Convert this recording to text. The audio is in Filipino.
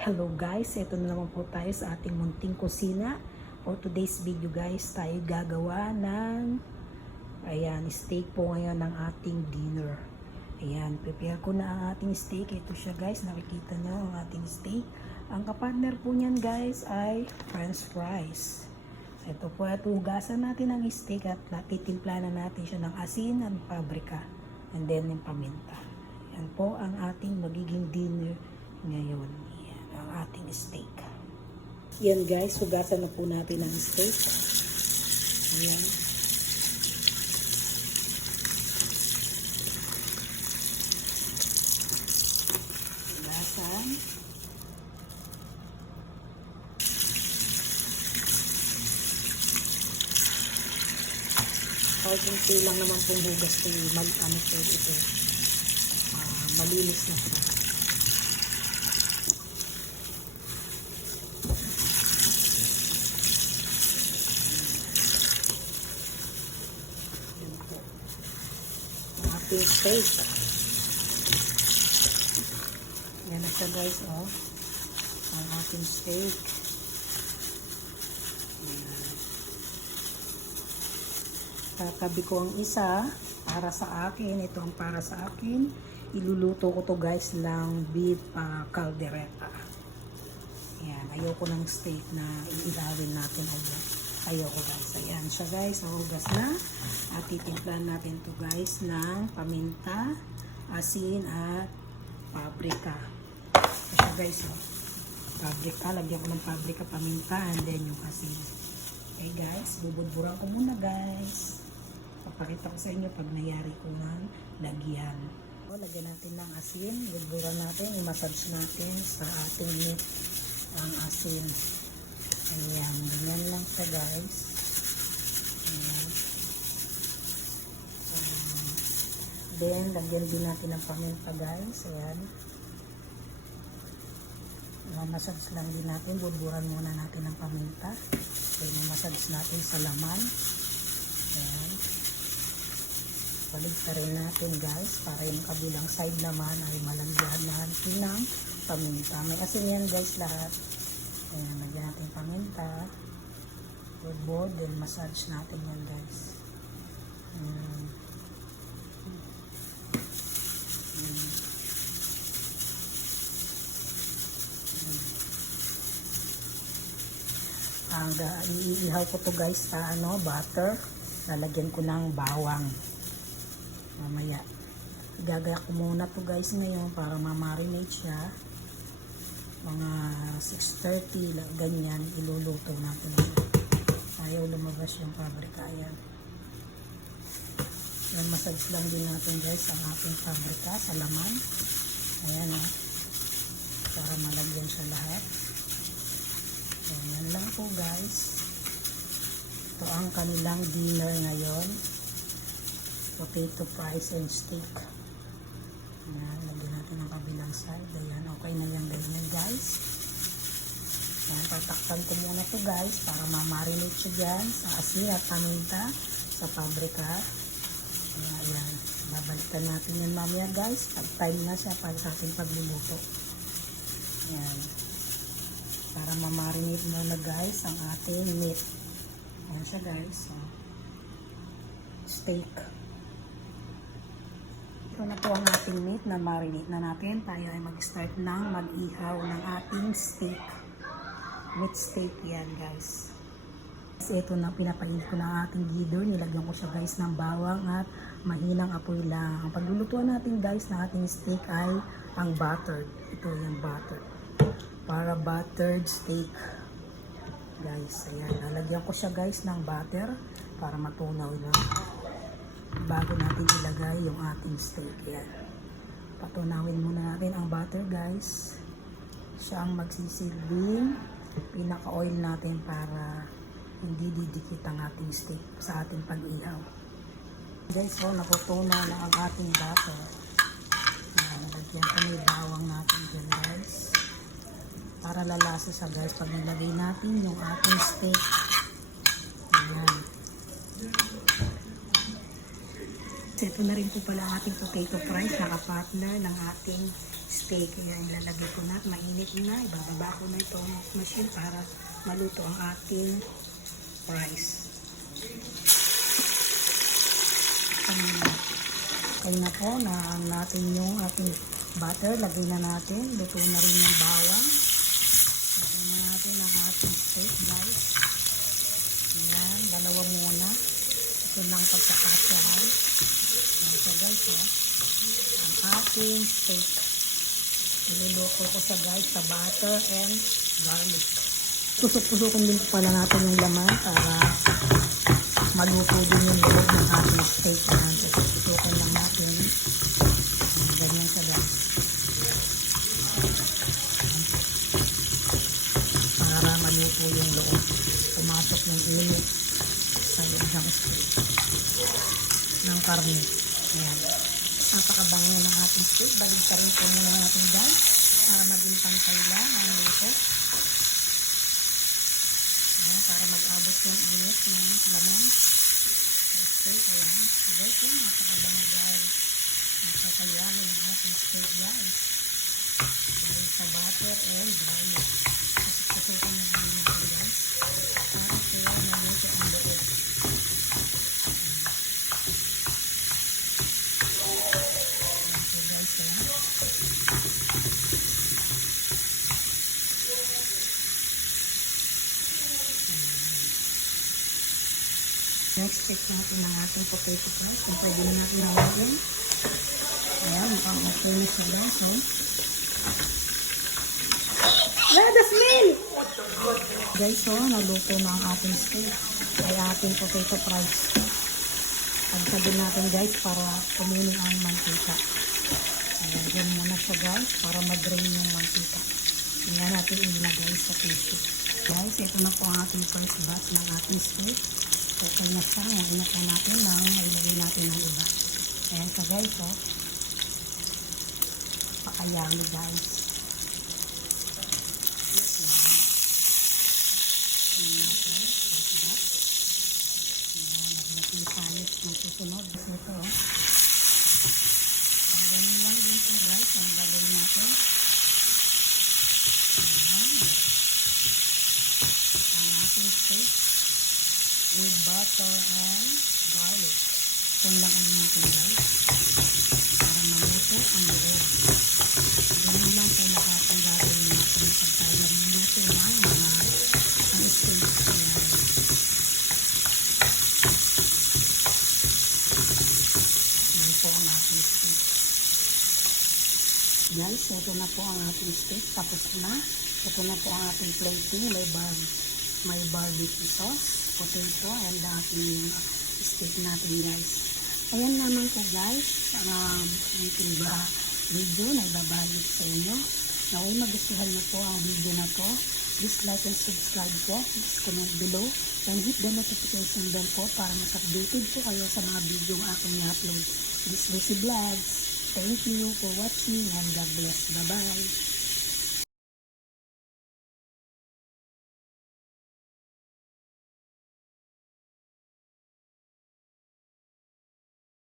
Hello guys, ito na naman po tayo sa ating munting kusina. For today's video guys, tayo gagawa ng steak po ngayon ng ating dinner. Ayan, prepare ko na ang ating steak. Ito siya guys, nakikita nyo ang ating steak. Ang kapartner po niyan guys ay french fries. Ito po at hugasan natin ang steak at titimpla na natin siya ng asin at paprika and then yung paminta. Yan po ang ating magiging dinner ngayon. Ang ating steak. Yan guys, hugasan na po natin ang steak. Ayan. Hugasan. Konti lang naman pong hugas ko ito. Malinis na siya. Ating steak. Yan na siya guys, oh. Ang ating steak. Tatabi ko ang isa para sa akin. Ito ang para sa akin. Iluluto ko to guys ng beef caldereta. Yan. Ayoko ng steak na iilawin natin agad. Ayoko guys. Ayan siya guys. Nahugas na. At titimplan natin to guys ng paminta, asin at paprika. Ito siya guys. Oh. Paprika. Lagyan ko ng paprika, paminta, and then yung asin. Okay guys. Bubudburan ko muna guys. Papakita ko sa inyo pag nangyari ko ng lagyan. O, lagyan natin ng asin. Budburan natin. I-massage natin sa ating meat ang asin. Ayan, ganyan lang siya guys. Ayan. Then, lagyan din natin ng paminta guys. Ayan. Mamasage lang din natin. Budburan muna natin ng paminta. Then, mamasage natin sa laman. Ayan. Baligtarin natin guys. Para yung kabilang side naman ay malagyan natin ng paminta. May asin yan guys lahat. Ayan, lagyan natin paminta. Budbud, then massage natin yan guys. Iihaw ko to guys sa butter. Lalagyan ko ng bawang. Mamaya. Igagaya ko muna to guys ngayon para ma-marinate siya. Mga 6:30 ganyan iluluto natin. Ayaw lumabas yung paprika. Ayan. Yan, massage lang din natin guys ang ating paprika sa laman. Ayan o. Para malagyan siya lahat. Ayan lang po guys. Ito ang kanilang dinner ngayon. Potato fries and steak. Ayan, lagyan natin ang kabilang side. Ayan, okay na yan ganyan guys. Ayan, tatakpan ko muna to guys para ma-marinate siya dyan sa asin at paminta sa paprika. Ayan, babalikan natin yan mamaya guys. Pag-time na siya para sa ating pagluluto. Ayan, para ma-marinate muna guys ang ating meat. Ayan siya guys. Steak. Ito na po ang ating meat na marinate na natin. Tayo ay mag-start ng mag-ihaw ng ating steak. Meat steak yan guys. Ito na pinapainit ko ng ating gidor. Nilagyan ko siya guys ng bawang at mahinang apoy lang. Ang paglulutuan natin guys ng ating steak ay ang buttered. Ito yung buttered. Para buttered steak. Guys, ayan. Lalagyan ko siya guys ng butter para matunaw lang. Bago natin ilagay yung ating steak. Ayan. Patunawin muna natin ang butter guys. Siya ang magsisilbing pinaka-oil natin para hindi didikit ang ating steak sa ating pag-ihaw. Guys, so naputunaw na ang ating butter. Nalagyan ko yung bawang natin dyan guys. Para lalasa siya guys pag nilagay natin yung ating steak. Ayan. Ito na rin po pala ang ating potato fries, nakapartner ng ating steak. Kaya ilalagay ko na, mainit na, ibababa ko na itong machine para maluto ang ating fries. Okay na po, natin yung ating butter, lagay na natin, luto na rin yung bawang. Lagay na natin ang ating steak, guys. Ayan, dalawa muna. Ito lang pagkakasyahan. So guys, ang ating steak. Iluluto ko sa guys sa butter and garlic. Tusok-tusokin din po pala natin yung laman para maluto din yung loob ng ating steak. Tusok-tusokin lang natin. Ganyan sa guys. Para maluto yung loob. Pumasok yung init sa loob ng steak. Ng karne. Ayan. Napakabango ng ating steak. Balik ka rin po muna natin guys para maging pantay lang ang luto. Ayan, para mag-abot yung init ng laman sa steak. Ayan. So guys, napakabango guys. Napakayami ng ating steak guys. Dahil sa butter and garlic. Kasi na namin natin guys. Ang ating namin ang loob. Next, check natin ang ating potato fries. Kung pwede na natin hawain. Ayan, mukhang okay na siya guys. No? The smell! Guys, so, naluto na ang ating steak. Ay ating potato fries. Pagsabi natin guys para pumunin ang mantika. Ayan, dyan muna siya guys para mag-drain yung mantika. Ayan natin ilagay sa tissue. Guys, ito na po ang ating first batch ng ating steak. Okay na siya. Ngayon na po natin nang ilagay natin ng iba. Ayan sa guys, oh. Pakayami guys. Ayan natin. Ayan, naglating tayo ng susunod. Ito, oh. Ang ganun lang din po guys ang gagawin natin. Ayan. Ang ating steak with butter and garlic. Ito lang ang natin guys. Para maluto ang loob. Ganun lang po nakatang gagawin natin pag tayo naluto ng mga ang steak. Ayan. Yan po ang ating steak. Guys, ito na po ang ating steak. Tapos na. Ito na po ang ating plating. May barbecue sauce, potato, and ating steak natin guys. Ayan naman po guys, ang ating video na ibabalik sa inyo. Naway magustuhan niyo po ang video na to. Please like and subscribe po. Please comment below and hit the notification bell po para mas-updated po kayo sa mga video ang aking i-upload. This is Lucy Vlogs. Thank you for watching and God bless. Bye-bye.